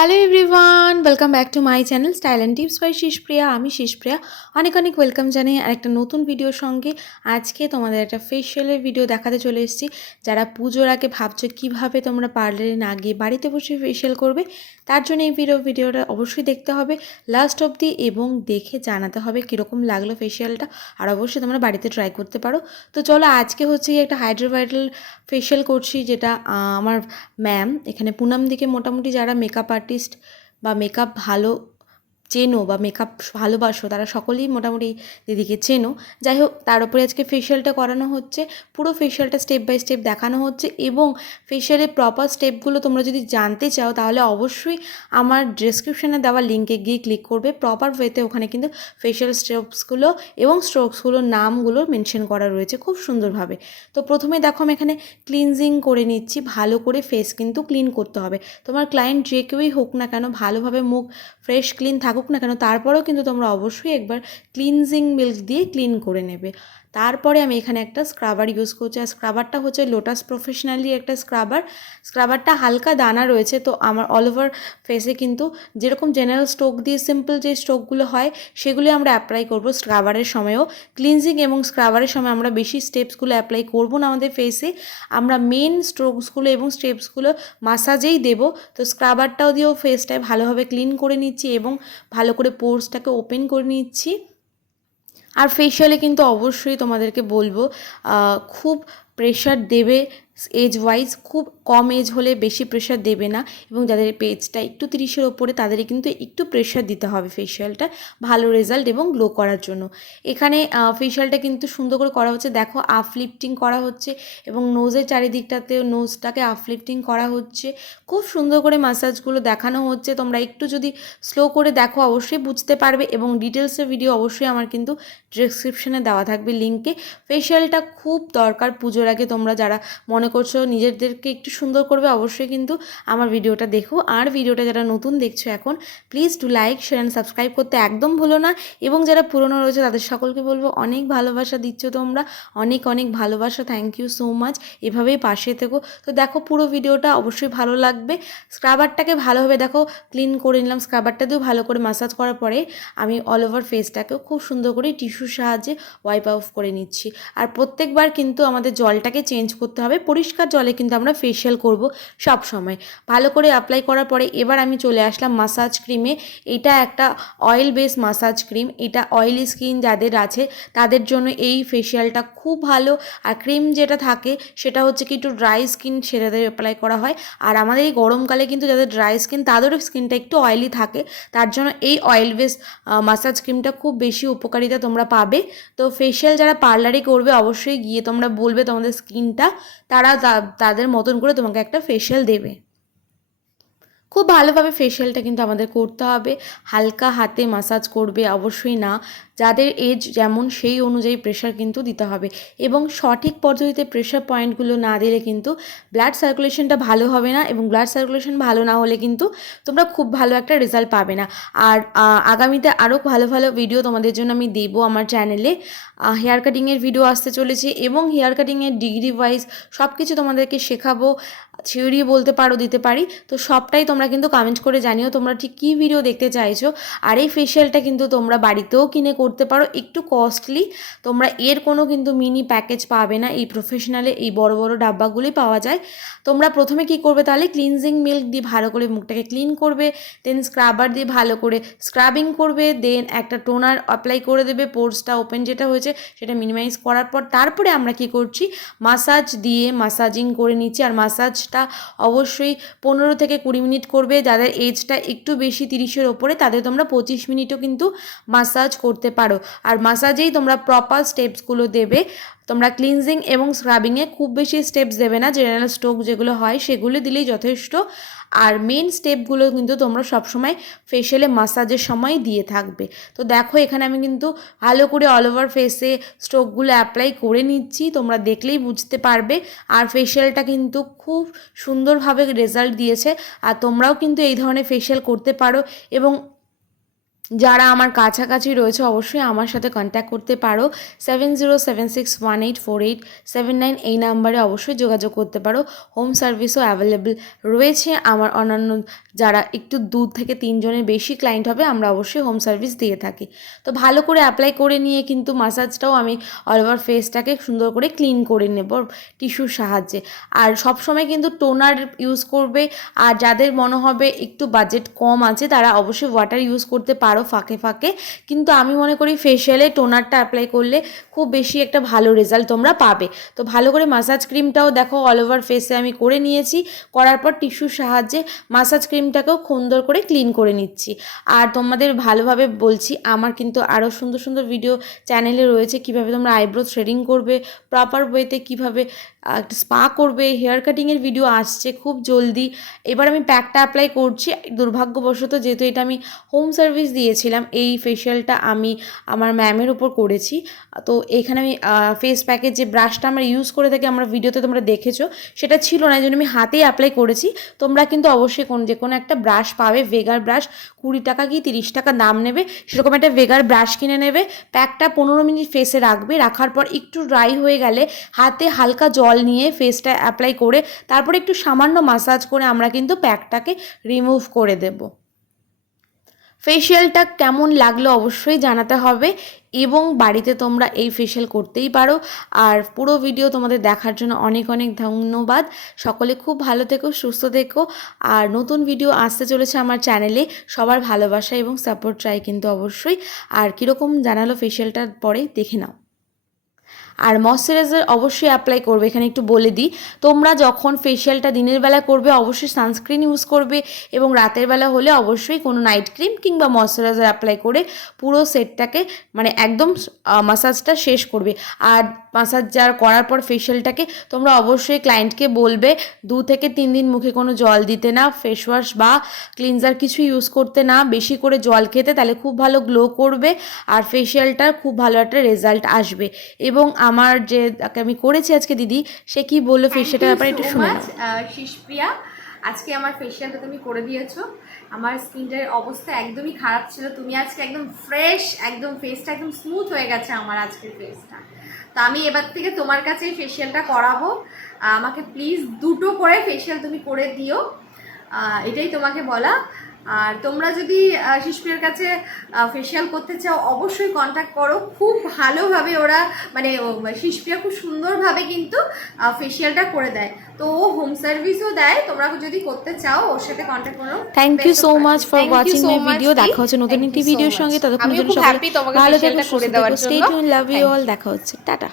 Hello everyone, welcome back to my channel style and tips by Shishpriya. আমি শিশপ্রিয়া অনেক অনেক welcome জানাই আর একটা নতুন ভিডিওর সঙ্গে। আজকে তোমাদের একটা ফেশিয়ালের ভিডিও দেখাতে চলে এসেছি। যারা পুজোর আগে ভাবছো কীভাবে তোমরা পার্লারে না গিয়ে বাড়িতে বসে ফেশিয়াল করবে, তার জন্য এই ভিডিওটা অবশ্যই দেখতে হবে লাস্ট অবধি এবং দেখে জানাতে হবে কীরকম লাগলো ফেশিয়ালটা। আর অবশ্যই তোমরা বাড়িতে ট্রাই করতে পারো। তো চলো, আজকে হচ্ছে একটা হাইড্রোভাইটাল ফেশিয়াল করছি, যেটা আমার ম্যাম এখানে পুনাম দিকে মোটামুটি যারা মেকআপ আর্টিস্ট বা মেকআপ ভালো চেনো বা মেকআপ ভালোবাসো তারা সকলেই মোটামুটি দিদিকে চেনো। যাই হোক, তার উপরে আজকে ফেশিয়ালটা করানো হচ্ছে, পুরো ফেশিয়ালটা স্টেপ বাই স্টেপ দেখানো হচ্ছে এবং ফেশিয়ালের প্রপার স্টেপগুলো তোমরা যদি জানতে চাও তাহলে অবশ্যই আমার ডেসক্রিপশানে দেওয়া লিঙ্কে গিয়ে ক্লিক করবে। প্রপার ওয়েতে ওখানে কিন্তু ফেশিয়াল স্টেপসগুলো এবং স্ট্রোকসগুলোর নামগুলো মেনশন করা রয়েছে খুব সুন্দরভাবে। তো প্রথমে দেখো আমি এখানে ক্লিনজিং করে নিচ্ছি, ভালো করে ফেস কিন্তু ক্লিন করতে হবে। তোমার ক্লায়েন্ট যে কেউই হোক না কেন, ভালোভাবে মুখ ফ্রেশ ক্লিন থাকুক না কেন, তারপরেও কিন্তু তোমরা অবশ্যই একবার ক্লিনজিং মিল্ক দিয়ে ক্লিন করে নেবে। তারপরে আমি এখানে একটা স্ক্রাবার ইউজ করছি, আর স্ক্রাবারটা হচ্ছে লোটাস প্রফেশনালি একটা স্ক্রাবারটা হালকা দানা রয়েছে। তো আমার অল ওভার ফেসে কিন্তু যেরকম জেনারেল স্ট্রোক দিয়ে সিম্পল যে স্ট্রোকগুলো হয় সেগুলি আমরা অ্যাপ্লাই করব স্ক্রাবারের সময়ও। ক্লিনজিং এবং স্ক্রাবারের সময় আমরা বেশি স্টেপসগুলো অ্যাপ্লাই করব না আমাদের ফেসে, আমরা মেন স্ট্রোকসগুলো এবং স্টেপসগুলো মাসাজেই দেব। তো স্ক্রাবারটাও দিয়েও ফেসটায় ভালোভাবে ক্লিন করে নিচ্ছি এবং ভালো করে পোরসটাকে ওপেন করে নিচ্ছি। আর ফেশিয়ালে কিন্তু অবশ্যই তোমাদেরকে বলবো খুব প্রেশার দেবে এজ ওয়াইজ, খুব কম এজ হলে বেশি প্রেশার দেবে না, এবং যাদের পেজটা একটু 30-এর ওপরে তাদের কিন্তু একটু প্রেশার দিতে হবে ফেশিয়ালটা ভালো রেজাল্ট এবং গ্লো করার জন্য। এখানে ফেশিয়ালটা কিন্তু সুন্দর করে করা হচ্ছে, দেখো আপলিফটিং করা হচ্ছে এবং নোজের চারিদিকটাতে নোজটাকে আপলিফটিং করা হচ্ছে, খুব সুন্দর করে ম্যাসাজগুলো দেখানো হচ্ছে। তোমরা একটু যদি স্লো করে দেখো অবশ্যই বুঝতে পারবে, এবং ডিটেলসের ভিডিও অবশ্যই আমার কিন্তু ডেসক্রিপশানে দেওয়া থাকবে লিঙ্কে। ফেশিয়ালটা খুব দরকার পুজোর আগে, তোমরা যারা মনে করছো নিজেদেরকে একটু সুন্দর করবে অবশ্যই কিন্তু আমার ভিডিওটা দেখো। আর ভিডিওটা যারা নতুন দেখছো এখন, please to like share and subscribe করতে একদম ভুলো না, এবং যারা পুরনো রয়েছে তাদের সকলকে বলবো অনেক ভালোবাসা দিচ্ছ তোমরা, অনেক অনেক ভালোবাসা, থ্যাংক ইউ সো মাচ, এভাবেই পাশে থেকো। তো দেখো পুরো ভিডিওটা অবশ্যই ভালো লাগবে। স্ক্রাবারটাকে ভালোভাবে দেখো ক্লিন করে নিলাম, স্ক্রাবারটা দিয়েও ভালো করে ম্যাসাজ করার পরে আমি অল ওভার ফেসটাকেও খুব সুন্দর করে টিস্যুর সাহায্যে ওয়াইপ অফ করে নিচ্ছি। আর প্রত্যেকবার কিন্তু আমাদের জলটাকে চেঞ্জ করতে হবে, পরিষ্কার জলে কিন্তু আমরা ফেশিয়াল করব সব সময়। ভালো করে অ্যাপ্লাই করার পরে এবার আমি চলে আসলাম মাসাজ ক্রিমে। এটা একটা অয়েল বেস মাসাজ ক্রিম, এটা অয়েলি স্কিন যাদের আছে তাদের জন্য এই ফেশিয়ালটা খুব ভালো। আর ক্রিম যেটা থাকে সেটা হচ্ছে কি একটু ড্রাই স্কিন সেটাদের অ্যাপ্লাই করা হয়, আর আমাদের এই গরমকালে কিন্তু যাদের ড্রাই স্কিন তাদেরও স্কিনটা একটু অয়েলি থাকে, তার জন্য এই অয়েল বেস মাসাজ ক্রিমটা খুব বেশি উপকারিতা তোমরা পাবে। তো ফেশিয়াল যারা পার্লারে করবে অবশ্যই গিয়ে তোমরা বলবে তোমাদের স্কিনটা, তারা তাদের মতন করে তোমাকে একটা ফেশিয়াল দেবে। খুব ভালোভাবে ফেশিয়ালটা কিন্তু আমাদের করতে হবে, হালকা হাতে মাসাজ করবে অবশ্যই না, যাদের এজ যেমন সেই অনুযায়ী প্রেশার কিন্তু দিতে হবে, এবং সঠিক পদ্ধতিতে প্রেশার পয়েন্টগুলো না দিলে কিন্তু ব্লাড সার্কুলেশনটা ভালো হবে না, এবং ব্লাড সার্কুলেশন ভালো না হলে কিন্তু তোমরা খুব ভালো একটা রেজাল্ট পাবে না। আর আগামীতে আরও ভালো ভালো ভিডিও তোমাদের জন্য আমি দেবো আমার চ্যানেলে। হেয়ার কাটিংয়ের ভিডিও আসতে চলেছে, এবং হেয়ার কাটিংয়ের ডিগ্রি ওয়াইজ সব কিছু তোমাদেরকে শেখাবো, থিওরি বলতে পারো দিতে পারি। তো সবটাই তোমরা কিন্তু কমেন্ট করে জানিও তোমরা ঠিক কী ভিডিও দেখতে চাইছো। আর এই ফেশিয়ালটা কিন্তু তোমরা বাড়িতেও কিনে করতে পারো, একটু কস্টলি, তোমরা এর কোনো কিন্তু মিনি প্যাকেজ পাবে না, এই প্রফেশনালে এই বড় বড় ডাব্বাগুলোই পাওয়া যায়। তোমরা প্রথমে কি করবে তাহলে, ক্লিনজিং মিল্ক দিয়ে ভালো করে মুখটাকে ক্লিন করবে, দেন স্ক্রাবার দিয়ে ভালো করে স্ক্রাবিং করবে, দেন একটা টোনার অ্যাপ্লাই করে দেবে, পোর্সটা ওপেন যেটা হয়েছে সেটা মিনিমাইজ করার পর তারপরে আমরা কি করছি, মাসাজ দিয়ে মাসাজিং করে নিচ্ছি। আর মাসাজটা অবশ্যই 15 থেকে 20 মিনিট করবে, যাদের এজটা একটু বেশি 30-এর ওপরে তাদের তোমরা 25 মিনিটও কিন্তু মাসাজ করতে পারো। আর মাসাজেই তোমরা প্রপার স্টেপসগুলো দেবে, তোমরা ক্লিনজিং এবং স্ক্রাবিংয়ে খুব বেশি স্টেপস দেবে না, জেনারেল স্ট্রোক যেগুলো হয় সেগুলো দিলেই যথেষ্ট। আর মেন স্টেপগুলো কিন্তু তোমরা সবসময় ফেশিয়ালে মাসাজের সময় দিয়ে থাকবে। তো দেখো এখানে আমি কিন্তু ভালো করে অল ওভার ফেসে স্ট্রোকগুলো অ্যাপ্লাই করে নিচ্ছি, তোমরা দেখলেই বুঝতে পারবে। আর ফেশিয়ালটা কিন্তু খুব সুন্দরভাবে রেজাল্ট দিয়েছে, আর তোমরাও কিন্তু এই ধরনের ফেশিয়াল করতে পারো। এবং যারা আমার কাছাকাছি রয়েছে অবশ্যই আমার সাথে কন্ট্যাক্ট করতে পারো। 7076184879 এই নাম্বারে অবশ্যই যোগাযোগ করতে পারো। হোম সার্ভিসও অ্যাভেলেবেল রয়েছে। আমার অন্যান্য যারা একটু 2 থেকে 3 জনের বেশি ক্লায়েন্ট হবে আমরা অবশ্যই হোম সার্ভিস দিয়ে থাকি। তো ভালো করে অ্যাপ্লাই করে নিয়ে কিন্তু মাসাজটাও আমি অল ওভার ফেসটাকে সুন্দর করে ক্লিন করে নেব টিস্যুর সাহায্যে। আর সবসময় কিন্তু টোনার ইউজ করবে। আর যাদের মনে হবে একটু বাজেট কম আছে তারা অবশ্যই ওয়াটার ইউজ করতে পারো ফাঁকে ফাঁকে, কিন্তু আমি মনে করি ফেশিয়ালে টোনারটা অ্যাপ্লাই করলে খুব বেশি একটা ভালো রেজাল্ট তোমরা পাবে। তো ভালো করে মাসাজ ক্রিমটাও দেখো অল ওভার ফেসে আমি করে নিয়েছি। করার পর টিস্যুর সাহায্যে মাসাজ ক্রিমটাকেও সুন্দর করে ক্লিন করে নিচ্ছি। আর তোমাদের ভালোভাবে বলছি, আমার কিন্তু আরও সুন্দর সুন্দর ভিডিও চ্যানেলে রয়েছে কিভাবে তোমরা আইব্রো থ্রেডিং করবে, প্রপার ওয়েতে কীভাবে একটা স্পা করবে, হেয়ার কাটিংয়ের ভিডিও আসছে খুব জলদি। এবার আমি প্যাকটা অ্যাপ্লাই করছি। দুর্ভাগ্যবশত যেহেতু এটা আমি হোম সার্ভিস দিয়েছিলাম, এই ফেশিয়ালটা আমি আমার ম্যামের উপর করেছি। তো এখানে আমি ফেস প্যাকের যে ব্রাশটা আমরা ইউজ করে থাকি, আমরা ভিডিওতে তোমরা দেখেছো, সেটা ছিল না, এই জন্য আমি হাতেই অ্যাপ্লাই করেছি। তোমরা কিন্তু অবশ্যই যে কোনো একটা ব্রাশ পাবে, ভেগার ব্রাশ 20 টাকা কি 30 টাকা দাম নেবে, সেরকম একটা ভেগার ব্রাশ কিনে নেবে। প্যাকটা 15 মিনিট ফেসে রাখবে, রাখার পর একটু ড্রাই হয়ে গেলে হাতে হালকা জল নিয়ে ফেসটা অ্যাপ্লাই করে তারপরে একটু সামান্য মাসাজ করে আমরা কিন্তু প্যাকটাকে রিমুভ করে দেব। ফেশিয়ালটা কেমন লাগলো অবশ্যই জানাতে হবে এবং বাড়িতে তোমরা এই ফেশিয়াল করতেই পারো। আর পুরো ভিডিও তোমাদের দেখার জন্য অনেক অনেক ধন্যবাদ। সকলে খুব ভালো থেকো, সুস্থ থেকো। আর নতুন ভিডিও আসতে চলেছে আমার চ্যানেলে, সবার ভালোবাসা এবং সাপোর্ট চাই কিন্তু অবশ্যই। আর কীরকম জানালো ফেশিয়ালটার পরে দেখে নাও। আর ময়শ্চারাইজার অবশ্যই অ্যাপ্লাই করবে। এখানে একটু বলে দিই, তোমরা যখন ফেশিয়ালটা দিনের বেলা করবে অবশ্যই সানস্ক্রিন ইউজ করবে এবং রাতের বেলা হলে অবশ্যই কোনো নাইট ক্রিম কিংবা ময়শ্চারাইজার অ্যাপ্লাই করে পুরো সেটটাকে মানে একদম মাসাজটা শেষ করবে। আর মাসাজ যার করার পর ফেশিয়ালটাকে তোমরা অবশ্যই ক্লায়েন্টকে বলবে 2 থেকে 3 দিন মুখে কোনো জল দিতে না, ফেস ওয়াশ বা ক্লিনজার কিছু ইউজ করতে না, বেশি করে জল খেতে, তাহলে খুব ভালো গ্লো করবে আর ফেশিয়ালটার খুব ভালো একটা রেজাল্ট আসবে। এবং আমার যে তাকে আমি করেছি আজকে দিদি, সে কি বললো ফেশিয়ালটার ব্যাপারে একটু শুনে নাও। শিশপ্রিয়া, আজকে আমার ফেশিয়ালটা তুমি করে দিয়েছো। আমার স্কিনটার অবস্থা একদমই খারাপ ছিল, তুমি আজকে একদম ফ্রেশ, একদম ফেসটা একদম স্মুথ হয়ে গেছে আমার আজকের ফেসটা। তো আমি এবার থেকে তোমার কাছে ফেশিয়ালটা করাবো। আমাকে প্লিজ 2টো করে ফেশিয়াল তুমি করে দিও, এটাই তোমাকে বলা। আর তোমরা যদি শিশপ্রিয়ার কাছে ফেশিয়াল করতে চাও অবশ্যই কন্ট্যাক্ট করো। খুব ভালোভাবে ওরা মানে শিশপ্রিয়া খুব সুন্দরভাবে কিন্তু ফেশিয়ালটা করে দেয়। তো ও হোম সার্ভিসও দেয়, তোমরা যদি করতে চাও ওর সাথে কন্ট্যাক্ট করো। Thank you so much for watching my video. দেখা হচ্ছে নতুন একটি ভিডিওর সঙ্গে, ততক্ষণের জন্য সবাই ভালো থেকো, সুস্থ থেকো, stay tune, love you all. দেখা হচ্ছে, টাটা।